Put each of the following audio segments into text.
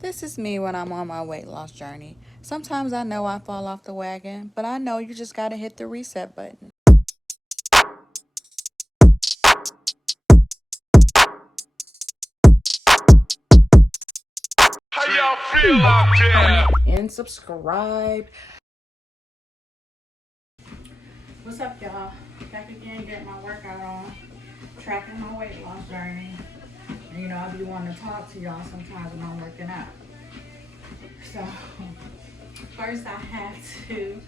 This is me when I'm on my weight loss journey. Sometimes I know I fall off the wagon, but I know you just gotta hit the reset button. How y'all feel out there? And subscribe. What's up, y'all? Back again, getting my workout on, tracking my weight loss journey. And, you know, I be wanting to talk to y'all sometimes when I'm working out. So, first I have to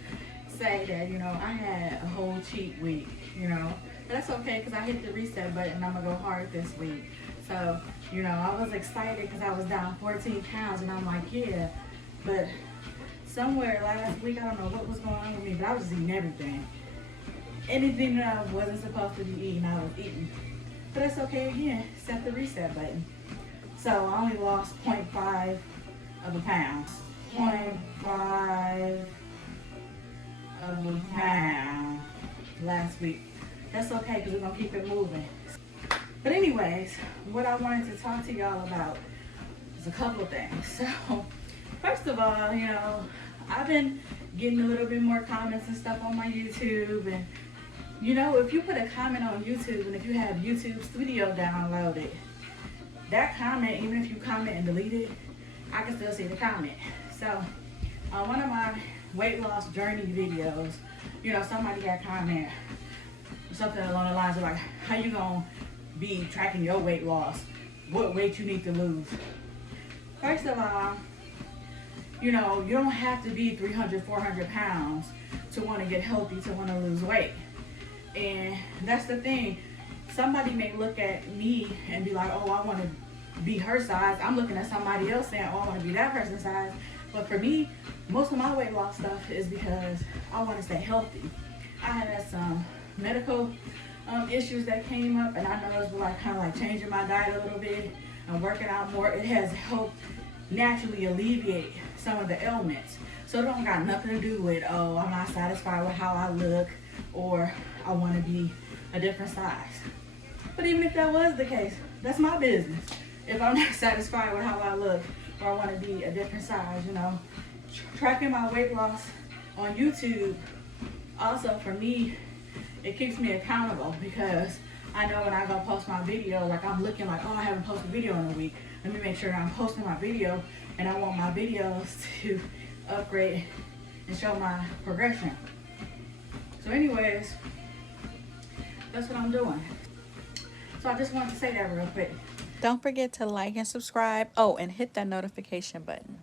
say that, you know, I had a whole cheat week, you know. But that's okay because I hit the reset button and I'm going to go hard this week. So, you know, I was excited because I was down 14 pounds and I'm like, yeah. But somewhere last week, I don't know what was going on with me, but I was just eating everything. Anything that I wasn't supposed to be eating, I was eating. But that's okay again, set the reset button. So I only lost 0.5 of a pound. 0.5 of a pound last week. That's okay because we're going to keep it moving. But anyways, what I wanted to talk to y'all about is a couple of things. So, first of all, you know, I've been getting a little bit more comments and stuff on my YouTube. And, you know, if you put a comment on YouTube and if you have YouTube Studio downloaded, that comment, even if you comment and delete it, I can still see the comment. So, on one of my weight loss journey videos, you know, somebody had comment something along the lines of like, how you gonna be tracking your weight loss? What weight you need to lose? First of all, you know, you don't have to be 300, 400 pounds to want to get healthy, to want to lose weight. And that's the thing. Somebody may look at me and be like, oh, I want to be her size. I'm looking at somebody else saying, oh, I want to be that person's size. But for me, most of my weight loss stuff is because I want to stay healthy. I had some medical issues that came up, and I noticed with like kind of like changing my diet a little bit and working out more, it has helped naturally alleviate some of the ailments. So it don't got nothing to do with, oh, I'm not satisfied with how I look or I want to be a different size. But even if that was the case, that's my business. If I'm not satisfied with how I look or I want to be a different size, you know. Tracking my weight loss on YouTube, also for me, it keeps me accountable because I know when I go post my video, like I'm looking like, oh, I haven't posted a video in a week. Let me make sure I'm posting my video, and I want my videos to upgrade and show my progression. So anyways, that's what I'm doing. So I just wanted to say that real quick. Don't forget to like and subscribe. Oh, and hit that notification button.